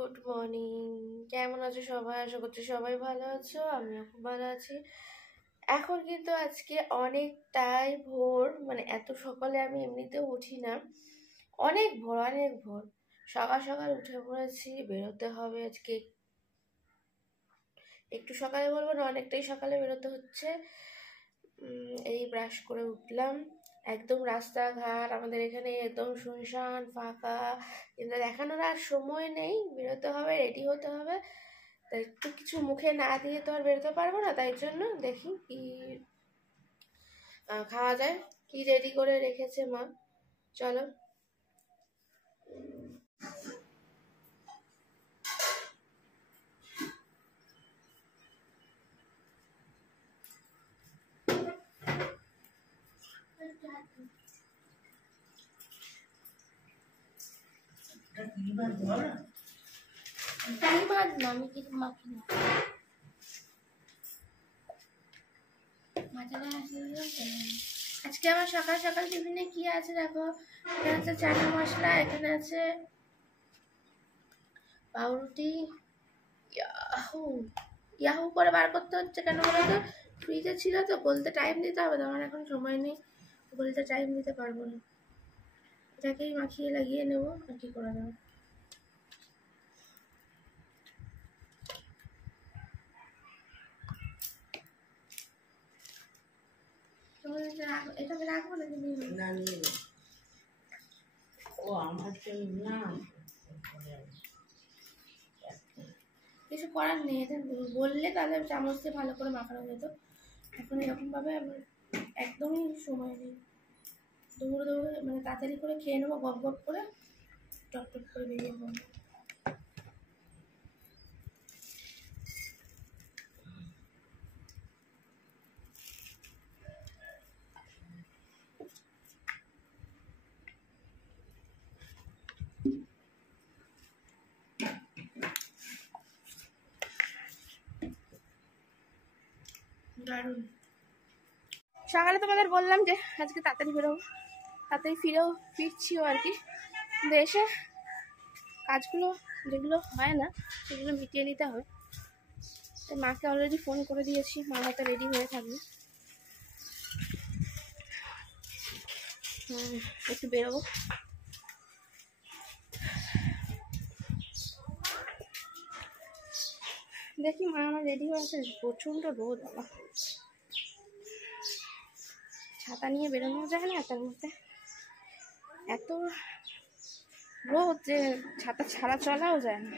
Good morning. কেমন আছো সবাই? আশা করছি সবাই ভালো আছো, আমিও খুব ভালো আছি। এখন কিন্তু আজকে অনেকটাই ভোর, মানে এত সকালে আমি এমনিতেও উঠি না। অনেক ভোর, অনেক ভোর, সকাল সকাল উঠে পড়েছি, বেরোতে হবে আজকে। একটু সকালে বলবো না, অনেকটাই সকালে বেরোতে হচ্ছে। এই ব্রাশ করে উঠলাম, একদম রাস্তাঘাট আমাদের এখানে একদম শুনশান ফাঁকা, কিন্তু দেখানোর আর সময় নেই, বেরোতে হবে, রেডি হতে হবে। তাই একটু কিছু মুখে না দিয়ে তো আর বেরোতে পারবো না, তাই জন্য দেখি কি খাওয়া যায়, কি রেডি করে রেখেছে মা। চলো। আমি কিছু মাখি না, আজকে আমার সকাল সকাল টিফিনে কি আছে দেখো। এখানে আছে চানা মশলা, এখানে আছে পাউরুটি। ইয়াহু ইয়াহু করে বার করতে হচ্ছে কেন বলো তো? ফ্রিজে ছিল তো, গলতে টাইম দিতে হবে তো, আমার এখন সময় নেই, গলতে টাইম দিতে পারবো না। এটাকেই মাখিয়ে লাগিয়ে নেবো আর কি করে দেবো। এটাকে রাখবো নাকি না? নিয়ে নেবো। ও আমার না, কিছু করার নেই, এটা বললে তাহলে চামচ দিয়ে ভালো করে মাখানো যেত। এখন এরকমভাবে আমার একদমই সময় নেই, দৌড়ে দৌড়ে মানে তাড়াতাড়ি করে খেয়ে নেবো, গপ গপ করে টপ টপ করে বেরিয়ে পড়বো। দারুণ। সকালে তোমাদের বললাম যে আজকে তাড়াতাড়ি বেরোবো, তাড়াতাড়ি ফিরছিও আর কি, কিন্তু এসে কাজগুলো যেগুলো হয় না সেগুলো মিটিয়ে নিতে হবে। তো মাকে অলরেডি ফোন করে দিয়েছি, মা হয়তো রেডি হয়ে থাকবে। একটু বেরোবো। দেখি মা আমার রেডি হয়ে আছে, প্রচণ্ড রোদ বাবা, ছাতা নিয়ে বেরোনো যায় না, তার মধ্যে এত রোদ যে ছাতা ছাড়া চলাও যায় না।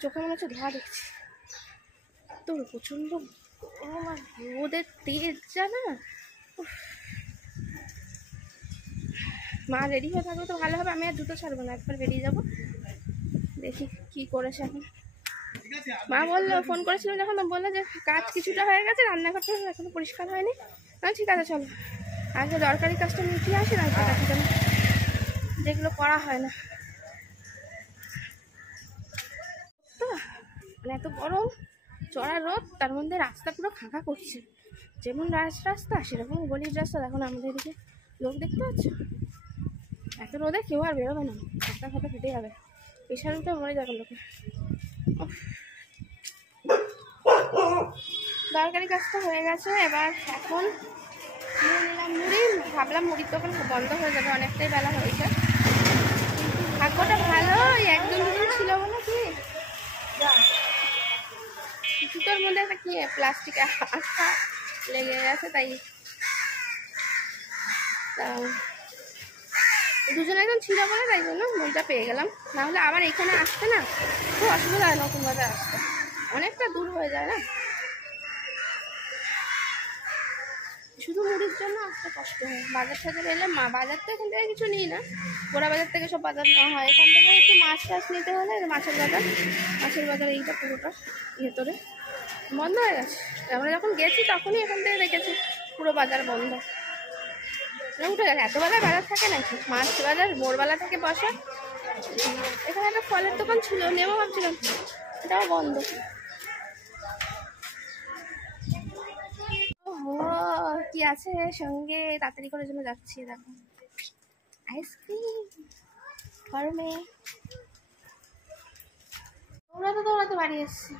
চোখে মনে হচ্ছে ধোঁয়া দেখছি, তো প্রচণ্ড আর রোদের তেজ জানা। মা রেডি হয়ে থাকবে তো ভালো হবে, আমি আর জুতো ছাড়বো না, একবার বেরিয়ে যাবো। দেখি কি করেছে এখন। মা বললো, ফোন করেছিলাম যখন বললো যে কাজ কিছুটা হয়ে গেছে, রান্নাঘরটা এখনো পরিষ্কার হয়নি। ঠিক আছে চলো, আগে দরকারি কাজটা মিটিয়ে আসি, তারপর যেগুলো করা হয় না। তো মানে এত গরম, চড়া রোদ, তার মধ্যে রাস্তা পুরো ফাঁকা করছে, যেমন রাস্তা সেরকম গলির রাস্তা। দেখো না আমাদের এদিকে লোক দেখতে পাচ্ছ, এত রোদে কেউ আর বেরোবে না, রাস্তা ফাটা ফেটে যাবে, প্রেশার উঠে মরে যাবে লোকে। দরকারি কাজটা হয়ে গেছে, এবার এখন নিলাম মুড়ি, ভাবলাম মুড়ির দোকান বন্ধ হয়ে যাবে, অনেকটাই বেলা হয়েছে। ভাগ্যটা ভালো, একদম দুদিন ছিল বলে কি জুতোর মধ্যে একটা কি প্লাস্টিক আঠা লেগে গেছে, তাই দুজন একদম ছিল বলে তাই জন্য মুড়িটা পেয়ে গেলাম, না হলে আবার এখানে আসতে না খুব অসুবিধা হয়, নতুনভাবে আসতে অনেকটা দূর হয়ে যায় না, শুধু মুড়ির জন্য আসতে কষ্ট হয়। বাজার সাজার এলে বাজার তো এখান থেকে কিছু নিই না, গোড়া বাজার থেকে সব বাজার নেওয়া হয়, এখান থেকে একটু মাছ টাছ নিতে হলে মাছের বাজার এইটা পুরোটা ভেতরে বন্ধ হয়ে গেছে। আমরা যখন গেছি তখনই এখান থেকে দেখেছি পুরো বাজার বন্ধ, উঠে গেছে। এত বেলায় বাজার থাকে নাকি, মাছ বাজার ভোরবেলা থেকে বসে। এখানে একটা ফলের দোকান ছিল, নেবো ভাবছিলাম, এটাও বন্ধ। কি আছে সঙ্গে, তাড়াতাড়ি করে জন্য যাচ্ছি। দেখো আইসক্রিম, গরমে দৌড়াতে দৌড়াতে বাড়ি এসছি।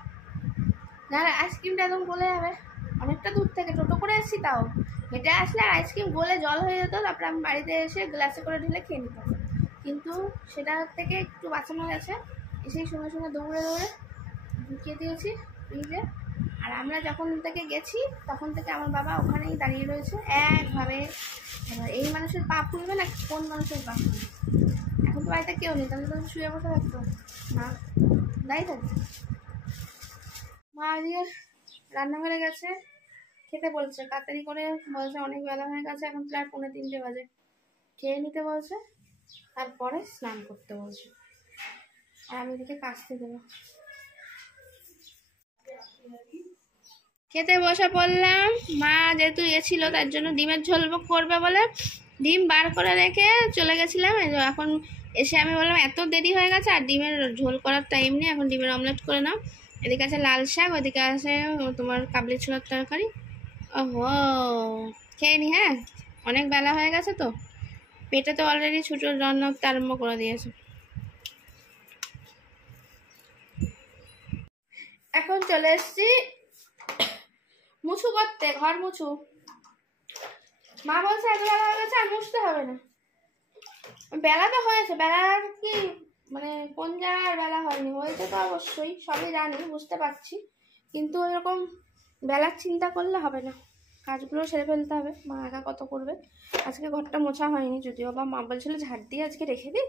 না আইসক্রিমটা একদম গলে যাবে, অনেকটা দূর থেকে টোটো করে এসেছি, তাও হেঁটে আসলে আইসক্রিম গলে জল হয়ে যেত, তারপরে আমি বাড়িতে এসে গ্লাসে করে ঢেলে খেয়ে নিতাম। কিন্তু সেটা থেকে একটু বাঁচানো গেছে, এসেই সঙ্গে সঙ্গে দৌড়ে দৌড়ে ঢুকিয়ে দিয়েছি ফ্রিজে। আর আমরা যখন থেকে গেছি তখন থেকে আমার বাবা ওখানেই দাঁড়িয়ে রয়েছে একভাবে। এই মানুষের পা ফুলবে না, কোন মানুষের পা ফুলবে? এখন তো বাড়িতে কেউ নেই, তাহলে তো শুয়ে বসে থাকতো না, দাঁড়িয়ে থাকতো। মা আজকে রান্নাঘরে গেছে, খেতে বলছে, তাড়াতাড়ি করে বলছে অনেক বেলা হয়ে গেছে, এখন প্রায় 2:45 বাজে, খেয়ে নিতে বলছে, তারপরে স্নান করতে বলছে, আর আমি এদিকে কাচতে দেবো। খেতে বসে পড়লাম। মা যেহেতু গেছিল তার জন্য ডিমের ঝোল করবে বলে ডিম বার করে রেখে চলে গেছিলাম। এখন এসে আমি বললাম এত দেরি হয়ে গেছে আর ডিমের ঝোল করার টাইম নেই, এখন ডিমের অমলেট করে নাও। এদিকে আছে লাল শাক, ওদিকে আছে তোমার কাবলি ছোলার তরকারি। ওহো, খেয়ে নি। হ্যাঁ, অনেক বেলা হয়ে গেছে তো, পেটে তো অলরেডি ছুটোর রান্না আরম্ভ করে দিয়েছে। এখন চলে এসছি মুছু করতে, ঘর মুছু। মা বলছে এত বেলা হয়ে গেছে আর মুছতে হবে না। বেলা তো হয়েছে, বেলার কি মানে কোন জায়গার বেলা হয়নি, হয়েছে তো অবশ্যই, সবই জানি, বুঝতে পারছি, কিন্তু এরকম বেলার চিন্তা করলে হবে না, কাজগুলো সেরে ফেলতে হবে। মা একা কত করবে? আজকে ঘরটা মোছা হয়নি যদিও, বা মা বলছিল ঝাড় দিয়ে আজকে রেখে দিই,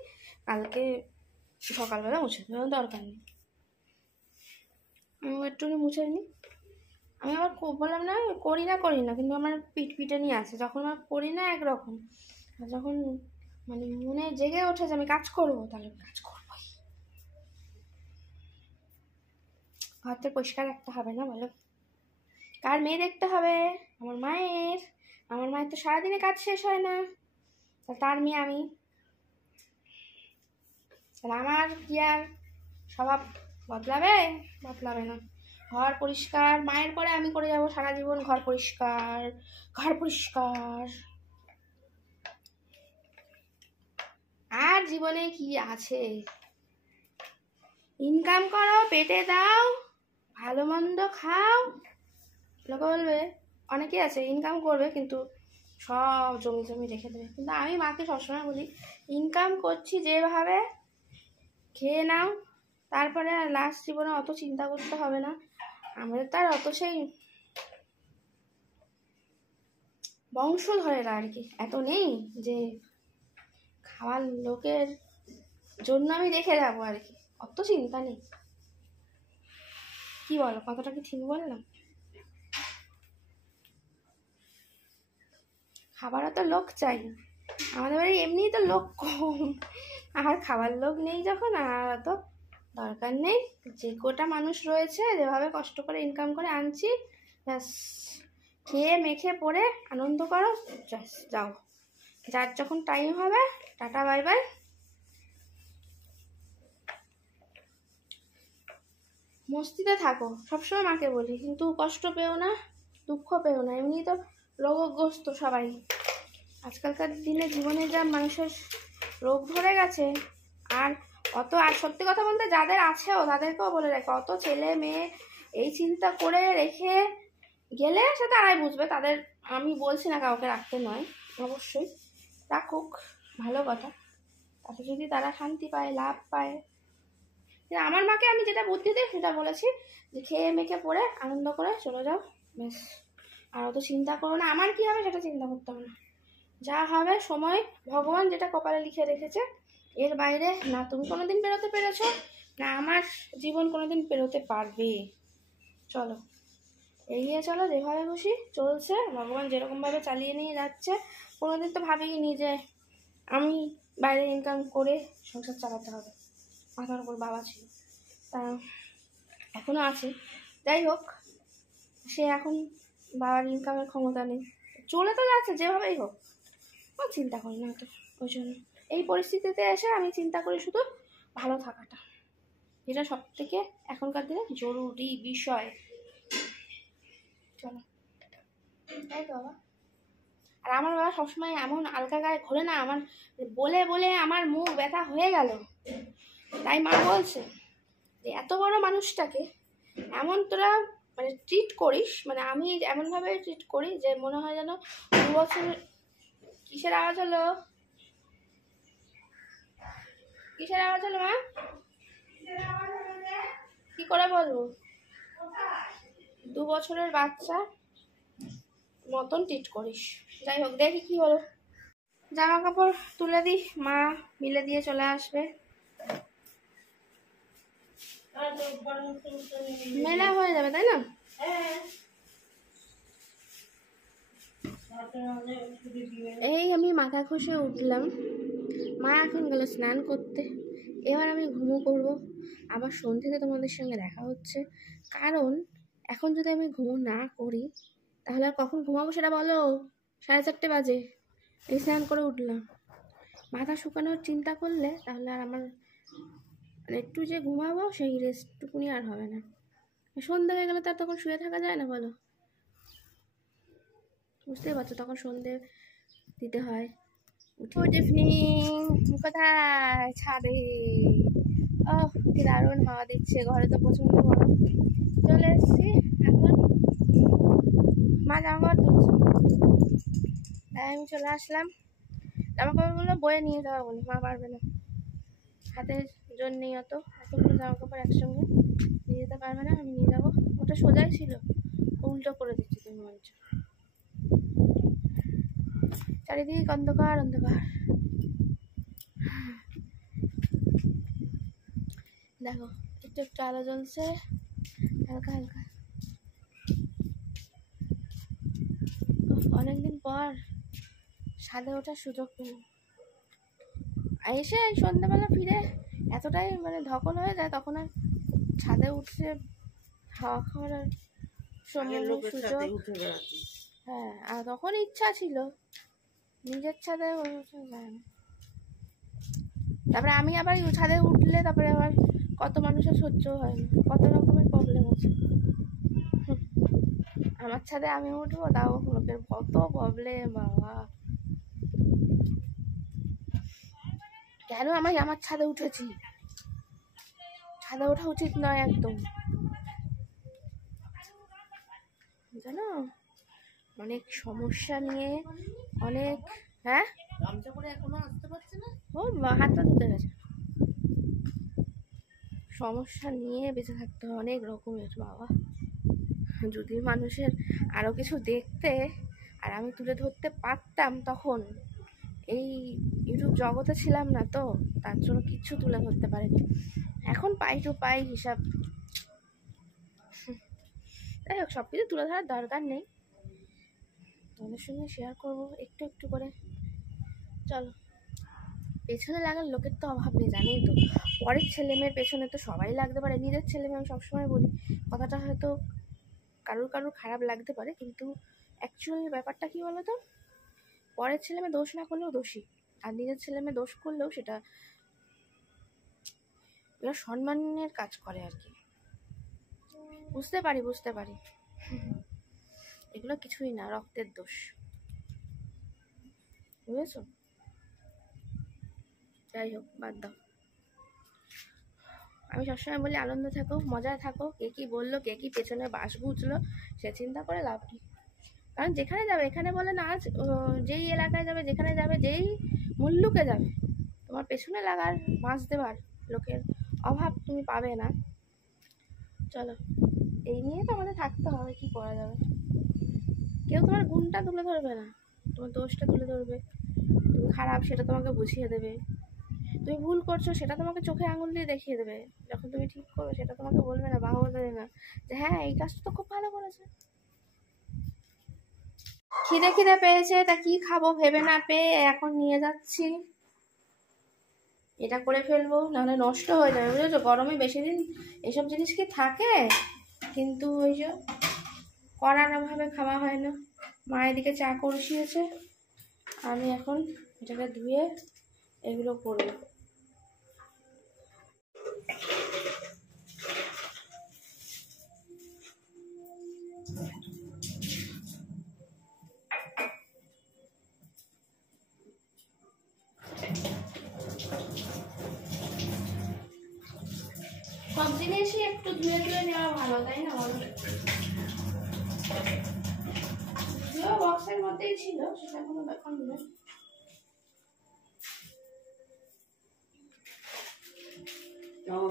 কালকে সকালবেলা মুছে দেওয়ার দরকার নেই। আমি একটুখানি মুছে নিই। আমি আবার বললাম না করি না, কিন্তু আমার পিঠে নিয়ে আসে, যখন আমার করি না একরকম, আর যখন মানে মনে জেগে ওঠে যে আমি কাজ করবো, তাহলে কাজ করবোই। ঘরটা পরিষ্কার রাখতে হবে না বলো? কার মেয়ে দেখতে হবে? আমার মায়ের। আমার মায়ের তো সারাদিনে কাজ শেষ হয় না, তার মেয়ে আমি। তাহলে আমার কি আর স্বভাব বদলাবে? বদলাবে না। ঘর পরিষ্কার মায়ের পরে আমি করে যাবো সারা জীবন, ঘর পরিষ্কার, ঘর পরিষ্কার। আর জীবনে কি আছে? ইনকাম করো, পেটে দাও, ভালো মন্দ খাও। লোকে বলবে, অনেকেই আছে ইনকাম করবে কিন্তু সব জমি জমি রেখে দেবে, কিন্তু আমি মাকে সবসময় বলি ইনকাম করছি যেভাবে, খেয়ে নাও, তারপরে আর লাস্ট জীবনে অত চিন্তা করতে হবে না। আমাদের তো আর অত সেই বংশধরেরা আর কি এত নেই যে খাওয়ার লোকের জন্য আমি রেখে যাবো আর কি, অত চিন্তা নেই। কি বলো, কথাটা কি ঠিক বললাম? খাবারও তো লোক চাই, আমাদের বাড়ি এমনিই তো লোক কম, আর খাবার লোক নেই যখন আর তো দরকার নেই। যে কটা মানুষ রয়েছে যেভাবে কষ্ট করে ইনকাম করে আনছি, ব্যাস খেয়ে মেখে পড়ে আনন্দ করো, যাও, যার যখন টাইম হবে টাটা বাই বাই। মস্তিতে থাকো, সবসময় মাকে বলি, কিন্তু কষ্ট পেও না, দুঃখ পেও না, এমনি তো রোগগ্রস্ত সবাই। আজকালকার দিনে জীবনে যা মানুষের রোগ ধরে গেছে, আর সত্যি কথা বলতে যাদের আছেও তাদেরকেও বলে রাখো, অত ছেলে মেয়ে এই চিন্তা করে রেখে গেলে সে তারাই বুঝবে। তাদের আমি বলছি না কাউকে রাখতে নয়, অবশ্যই রাখুক, ভালো কথা, তাতে যদি তারা শান্তি পায়, লাভ পায়। আমার মাকে আমি যেটা বুদ্ধি দিই সেটা বলেছি, যে খেয়ে মেখে পড়ে আনন্দ করে চলে যাও, বেশ, আর অত চিন্তা করো না আমার কি হবে সেটা চিন্তা করতে হবে না, যা হবে সময় ভগবান যেটা কপালে লিখে রেখেছে, এর বাইরে না তুমি কোনোদিন পেরোতে পেরেছো, না আমার জীবন কোনোদিন পেরোতে পারবে। চলো এগিয়ে চলো, যেভাবে খুশি চলছে, ভগবান যেরকমভাবে চালিয়ে নিয়ে যাচ্ছে। কোনোদিন তো ভাবিনি যে আমি বাইরে ইনকাম করে সংসার চালাতে হবে, মাথার উপর বাবা ছিল, তা এখনও আছে, যাই হোক, সে এখন বাবার ইনকামের ক্ষমতা নেই, চলে তো যাচ্ছে যেভাবেই হোক, চিন্তা করি না তো। ওই জন্য এই পরিস্থিতিতে এসে আমি চিন্তা করি শুধু ভালো থাকাটা, যেটা সব থেকে এখনকার দিনে জরুরি বিষয়। চলো, তাই তো বাবা। আর আমার বাবা সবসময় এমন আলগা গায়ে ঘোরে না, আমার বলে বলে আমার মুখ ব্যথা হয়ে গেল। তাই মা বলছে যে এত বড় মানুষটাকে এমন তোরা মানে ট্রিট করিস, মানে আমি এমনভাবে ট্রিট করি যে মনে হয় যেন 2 বছর। কিসের আওয়াজ হলো? কিসের আওয়াজ হলো মা? কি করে বলবো? 2 বছরের বাচ্চা মতন ট্রিট করিস। যাই হোক, দেখি কি হলো। জামা কাপড় তুলে দিই, মা মিলে দিয়ে চলে আসবে। মেলা হয়ে যাবে তাই না? এই আমি মাথা ঘষে উঠলাম, মা এখন গেল স্নান করতে। এবার আমি ঘুমো করবো, আবার সন্ধ্যেতে তোমাদের সঙ্গে দেখা হচ্ছে। কারণ এখন যদি আমি ঘুমো না করি তাহলে আর কখন ঘুমাবো সেটা বলো? 4:30 বাজে, এই স্নান করে উঠলাম। মাথা শুকানোর চিন্তা করলে তাহলে আর আমার মানে একটু যে ঘুমাবো সেই রেস্টটুকুনি আর হবে না। সন্ধ্যে হয়ে গেলে তো আর তখন শুয়ে থাকা যায় না বলো? বুঝতেই পারছো, তখন সন্ধ্যে দিতে হয়। Good evening. কোথায়? ছাদে। ও কি দারুণ হাওয়া দিচ্ছে, ঘরে তো প্রচন্ড গরম। চলে এসছি এখন, মা জামা কাপড় তুলছে, তাই আমি চলে আসলাম। জামা কাপড়গুলো বয়ে নিয়ে যাওয়া বলি, মা পারবে না, হাতের জোর নেই অত, এতগুলো জামা কাপড় একসঙ্গে নিয়ে যেতে পারবে না, আমি নিয়ে যাবো। ওটা সোজাই ছিল, উল্টো করে দিচ্ছি তুমি বলছো। চারিদিক অন্ধকার অন্ধকার। দেখো একটু একটু আলো জ্বলছে হালকা হালকা। অনেকদিন পর ছাদে ওঠার সুযোগ পেলাম। এসে সন্ধ্যাবেলা ফিরে এতটাই মানে ধকল হয়ে যায়, তখন আর ছাদে উঠছে হাওয়া খাওয়ার সময় সুযোগ। হ্যাঁ, আর তখন ইচ্ছা ছিল, নিজের ছাদে যায় না। তারপরে আমি আবার ছাদে উঠলে তারপরে আবার কত মানুষের সহ্য হয় না, কত রকমের প্রবলেম আছে। আমার ছাদে আমি উঠবো, তাও লোকের কত প্রবলেম বাবা। কেন আমি আমার ছাদে উঠেছি? ছাদে ওঠা উচিত নয় একদম, জানো? অনেক সমস্যা নিয়ে অনেক। হ্যাঁ, গামছা পরে এখনো আসতে পারছে না, ও হাত পা ধুতে গেছে। সমস্যা নিয়ে বেঁচে থাকতে হয় অনেক রকমের বাবা। যদি মানুষের আরো কিছু দেখতে আর আমি তুলে ধরতে পারতাম, তখন এই ইউটিউব জগতে ছিলাম না তো, তার জন্য কিচ্ছু তুলে ধরতে পারিনি। এখন পাই টু পাই হিসাব। যাই হোক, সব কিছু তুলে ধরার দরকার নেই, তোমাদের সঙ্গে শেয়ার করবো একটু একটু করে। চলো, পেছনে লাগার লোকের তো অভাব নেই, জানেই তো। পরের ছেলে মেয়ের পেছনে তো সবাই লাগতে পারে, নিজের ছেলে মেয়ে আমি সবসময় বলি, কথাটা হয়তো কারুর কারুর খারাপ লাগতে পারে, কিন্তু অ্যাকচুয়াল ব্যাপারটা কি বলো তো, পরের ছেলে মেয়ে দোষ না করলেও দোষী, আর নিজের ছেলে মেয়ে দোষ করলেও সেটা সম্মানের কাজ করে আর কি। বুঝতে পারি এগুলো কিছুই না, রক্তের দোষ, বুঝেছো? যাই হোক, বাদ দাও। আমি সবসময় বলি আনন্দ থাকো, মজায় থাকো। কে কি বললো, কে কি পেছনে বাস বুঝলো, সে চিন্তা করে লাভ নেই। কারণ যেখানে যাবে, এখানে বলে না, যেই এলাকায় যাবে, যেখানে যাবে, যেই মুল্লুকে যাবে, তোমার পেছনে লাগার বাঁশ দেওয়ার লোকের অভাব তুমি পাবে না। চলো, এই নিয়ে তো আমাদের থাকতে হবে, কি করা যাবে। কেউ তোমার গুণটা তুলে ধরবে না, তোমার দোষটা তুলে ধরবে। তুমি খারাপ সেটা তোমাকে বুঝিয়ে দেবে, তুমি ভুল করছো সেটা তোমাকে চোখে আঙুল দিয়ে দেখিয়ে দেবে। যখন তুমি ঠিক করবে সেটা তোমাকে বলবে না, বাহবা দেবে না যে হ্যাঁ এই কাজটা তো খুব ভালো করেছে। খিদে পেয়েছে, তা কি খাবো ভেবে না পেয়ে এখন নিয়ে যাচ্ছি, এটা করে ফেলবো, নাহলে নষ্ট হয়ে যাবে, বুঝেছো? গরমে বেশি দিন এসব জিনিস কি থাকে, কিন্তু ওই যে করার অভাবে খাওয়া হয় না। মা এদিকে চা কষিয়েছে, আমি এখন এটাকে ধুয়ে এগুলো করবো। সব জিনিসই একটু ধুয়ে ধুয়ে নেওয়া ভালো, তাই না বলো? বক্সের মধ্যেই ছিল, সেটা কোনো ব্যাপার নয়। তাও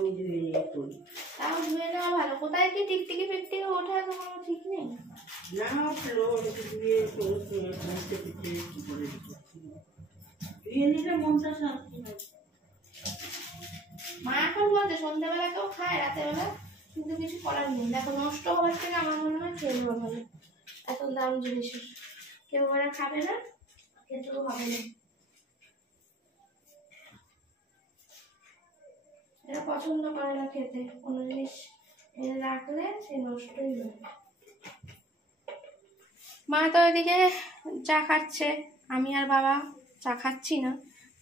ধুয়ে নেওয়া ভালো। কোথায় কি টিকটিকি ফিকটিকি ওঠা তো কোনো ঠিক নেই। মা এখন বলছে সন্ধ্যাবেলা কেউ খায় রাতের বেলা, কিন্তু কিছু করার নেই। দেখো নষ্ট হওয়ার থেকে আমার মনে হয় খেয়ে নেওয়া ভালো, এত দাম জিনিসের। কেউ ওরা খাবে না, খেতেও হবে না। এরা পছন্দ করে না খেতে, কোনো জিনিস এনে রাখলে সে নষ্টই হয়। মা তো ওইদিকে চা খাচ্ছে, আমি আর বাবা চা খাচ্ছি না,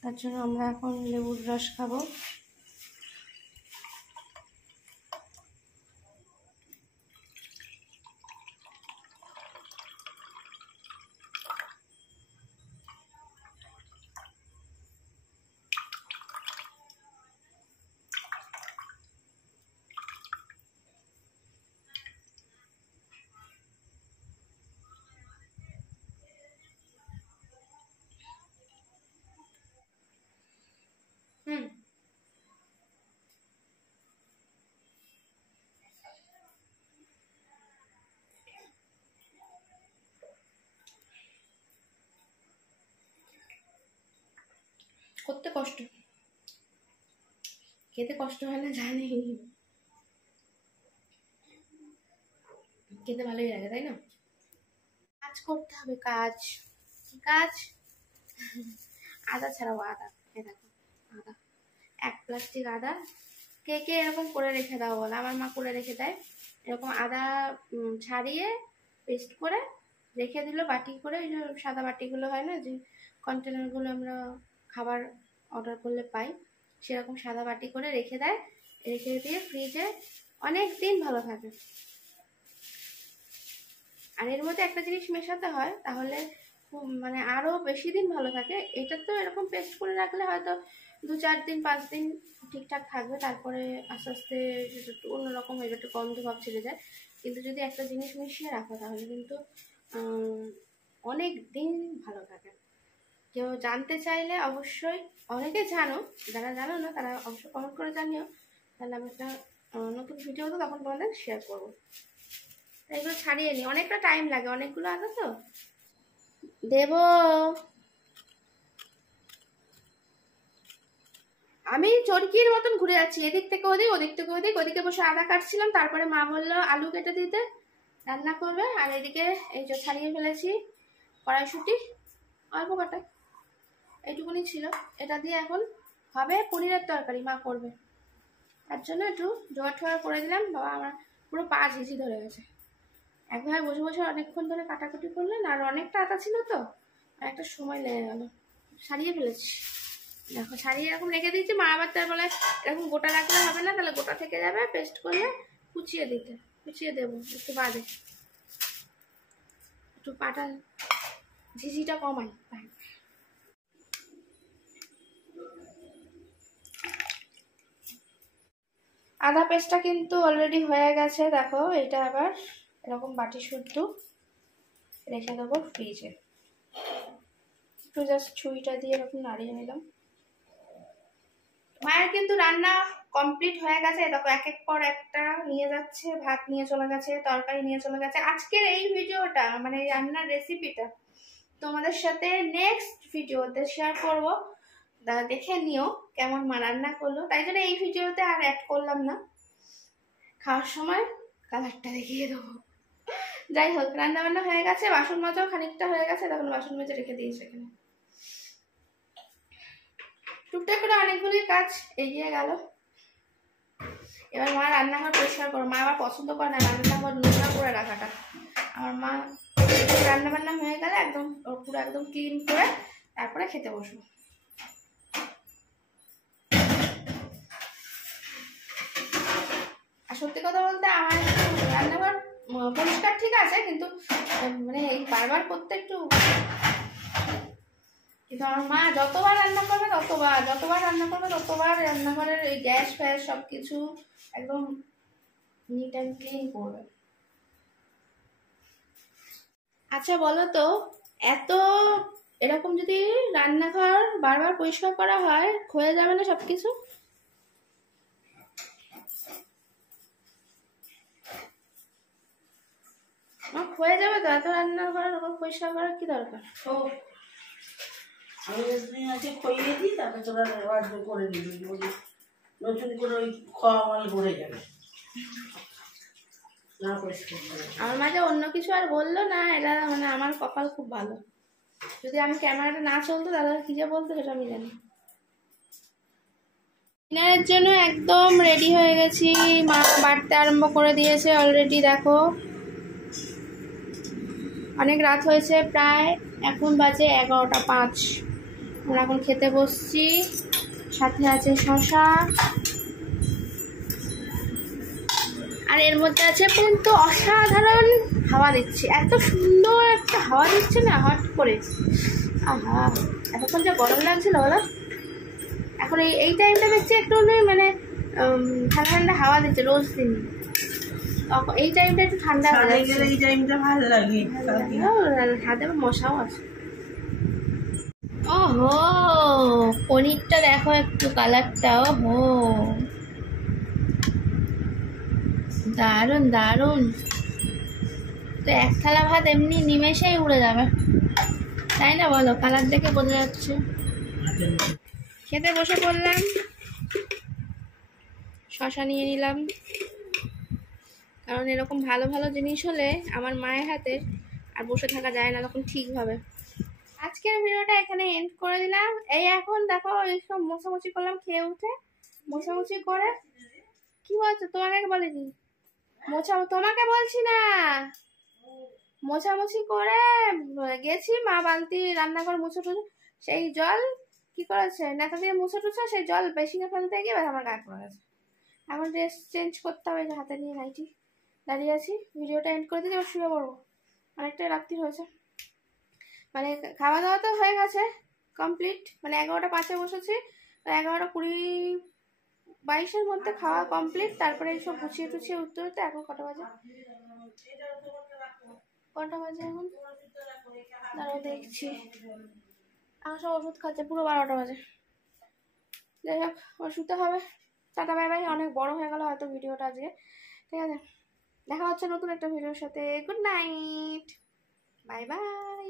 তার জন্য আমরা এখন লেবুর রস খাবো। করতে কষ্ট, খেতে কষ্ট হয় না জানি, খেতে ভালোই লাগে, তাই না? কাজ করতে হবে, কাজ কাজ। আদা ছাড়াও আদা, এ দেখো আদা, 1 প্লাস্টিক আদা। কে কে এরকম করে রেখে দাও বলো? আমার মা করে রেখে দেয় এরকম আদা ছাড়িয়ে পেস্ট করে রেখে দিল বাটি করে। এই যে সাদা বাটিগুলো হয় না, যে কন্টেনারগুলো আমরা খাবার অর্ডার করলে পাই, সেরকম সাদা বাটি করে রেখে দেয়, রেখে দিয়ে ফ্রিজে অনেক দিন ভালো থাকে। আর এর মধ্যে একটা জিনিস মেশাতে হয়, তাহলে মানে আরো বেশি দিন ভালো থাকে। এটা তো এরকম পেস্ট করে রাখলে হয়তো 2-4 দিন 5 দিন ঠিকঠাক থাকবে, তারপরে আস্তে আস্তে একটু অন্যরকম হয়ে যাবে, একটু গন্ধ ভাব ছেড়ে যায়। কিন্তু যদি একটা জিনিস মিশিয়ে রাখো তাহলে কিন্তু অনেক দিন ভালো থাকে। কেউ জানতে চাইলে অবশ্যই, অনেকে জানো, যারা জানো না তারা অবশ্যই কমেন্ট করে জানিও, তাহলে আমি একটা নতুন ভিডিও তো তখন তোমাদের শেয়ার করবো। এগুলো ছাড়িয়ে নি, অনেকটা টাইম লাগে, অনেকগুলো আদা তো দেব। আমি চরকির মতন ঘুরে যাচ্ছি, এদিক থেকে ওদিক, ওদিক থেকে ওদিক। ওদিকে বসে আদা কাটছিলাম, তারপরে মা বললো আলু কেটে দিতে, রান্না করবে। আর এদিকে এই যে ছাড়িয়ে ফেলেছি কড়াইশুঁটি, অল্প কটা, এইটুকুনি ছিল। এটা দিয়ে এখন হবে পনিরের তরকারি, মা করবে, তার জন্য একটু জোগাড় ঠোগাড় করে দিলাম। বাবা আমার পুরো পা ঝিঝি ধরে গেছে, একভাবে বসে বসে অনেকক্ষণ ধরে কাটাকুটি করলেন। আর অনেকটা আটা ছিল তো, আর একটা সময় লেগে গেল। ছাড়িয়ে ফেলেছি, দেখো ছাড়িয়ে এরকম রেখে দিয়েছি। মা আবার তার বলে এরকম গোটা রাখলে হবে না, তাহলে গোটা থেকে যাবে, পেস্ট করলে কুচিয়ে দিতে, কুচিয়ে দেবো একটু বাদে, একটু পাটা ঝিঝিটা কমাই। আদা পেস্টটা কিন্তু অলরেডি হয়ে গেছে, দেখো। এটা আবার এরকম বাটি শুদ্ধ রেখে দেবো ফ্রিজে। একটু জাস্ট ছুরিটা দিয়ে এরকম নাড়িয়ে নিলাম। মায়ের কিন্তু রান্না কমপ্লিট হয়ে গেছে, দেখো এক এক পর একটা নিয়ে যাচ্ছে, ভাত নিয়ে চলে গেছে, তরকারি নিয়ে চলে গেছে। আজকের এই ভিডিওটা মানে এই রান্নার রেসিপিটা তোমাদের সাথে নেক্সট ভিডিওতে শেয়ার করবো, দেখে নিও কেমন মা রান্না করলো। তাই জন্য এই ভিডিওতে আর অ্যাড করলাম না, খাওয়ার সময় কালারটা দেখিয়ে দেবো। যাই হোক, রান্না বান্না হয়ে গেছে, বাসন মাজাও খানিকটা হয়ে গেছে, তখন বাসন মেজে রেখে দিয়েছে এখানে। টুকটাক করে অনেকগুলি কাজ এগিয়ে গেল। এবার মা রান্নাঘর পরিষ্কার করো। মা আবার পছন্দ করে না রান্নাঘর নোংরা করে রাখাটা। আমার মা রান্না বান্না হয়ে গেলে একদম পুরো একদম ক্লিন করে তারপরে খেতে বসবো। আর সত্যি কথা বলতে আমার রান্নাঘর পরিষ্কার ঠিক আছে, কিন্তু মানে এই বারবার করতে একটু কি কিন্তু আমার মা যতবার রান্না করবে ততবার রান্নাঘরের এই গ্যাস ফ্যাস সব কিছু একদম নিট অ্যান্ড ক্লিন করবে। আচ্ছা বলো তো, এত এরকম যদি রান্নাঘর বারবার পরিষ্কার করা হয় ক্ষয়ে যাবে না সব কিছু? ক্ষয়ে যাবে তো, এত রান্নাঘর পরিষ্কার করার কি দরকার? আমি যেদিন আছে খইয়ে দিই, তারপরে তোরা করে দিবি, নতুন করে ওই খাওয়া মাল ভরে যাবে। আমার মাঝে অন্য কিছু আর বললো না, এটা মানে আমার কপাল খুব ভালো। যদি আমি ক্যামেরাটা না চলতো তাহলে কি যে বলতো সেটা আমি জানি। ডিনারের জন্য একদম রেডি হয়ে গেছি, মা বাড়তে আরম্ভ করে দিয়েছে অলরেডি। দেখো অনেক রাত হয়েছে, প্রায় এখন বাজে 11টা 5। আমরা এখন খেতে বসছি, সাথে আছে শশা, আর এর মধ্যে আছে কিন্তু অসাধারণ হাওয়া দিচ্ছে, এত সুন্দর একটা হাওয়া দিচ্ছে না হট করে। আহা, এতক্ষণ যা গরম লাগছিল বলো, এখন এই টাইমটা দেখছি একটু মানে ঠান্ডা ঠান্ডা হাওয়া দিচ্ছে রোজ দিন। এই টাইমটা একটু ঠান্ডা হয়ে যাচ্ছে, এই টাইমটা ভালো লাগে। হাতে মশাও আছে। ওহো, পনিরটা দেখো একটু কালারটা, ওহো দারুণ দারুণ। তো এক থালা ভাত এমনি নিমেষেই উড়ে যাবে, তাই না বলো? কালার দেখে বোঝা যাচ্ছে। খেতে বসে পড়লাম, শশা নিয়ে নিলাম, কারণ এরকম ভালো ভালো জিনিস হলে আমার মায়ের হাতে আর বসে থাকা যায় না তখন ঠিকভাবে। আজকের ভিডিওটা এখানে এন্ড করে দিলাম। এই এখন দেখো এইসব মোছামুছি করলাম, খেয়ে উঠে মোছামুছি করে। কি বলছো? তোমাকে বলিনি, তোমাকে বলছি না, মোছামুছি করে গেছি, মা বালতি রান্নাঘর মুছে টুছে, সেই জল কি করেছে নেতা দিয়ে মুছে টুছে, সেই জল বেসিনে ফেলতে গিয়ে আমার গায়ে পড়ে গেছে। এখন ড্রেস চেঞ্জ করতে হবে, যে হাতে নিয়ে নাইটি দাঁড়িয়ে আছি। ভিডিওটা এন্ড করে দিতে শুয়ে পড়বো, অনেকটাই রাত্রি হয়েছে। মানে খাওয়া দাওয়া তো হয়ে গেছে কমপ্লিট, মানে 11টা 5 বসেছি, 11:20-22 মধ্যে খাওয়া কমপ্লিট। তারপরে সব গুছিয়ে টুছিয়ে উঠতে উঠতে এখন কটা বাজে এখন দাঁড়াও দেখছি, আমার সব ওষুধ খাচ্ছে, পুরো 12টা বাজে। যাই হোক, শুতে হবে। Tata bye bye. অনেক বড় হয়ে গেল হয়তো ভিডিওটা আজকে, ঠিক আছে? দেখা হচ্ছে নতুন একটা ভিডিওর সাথে। Good night, bye bye.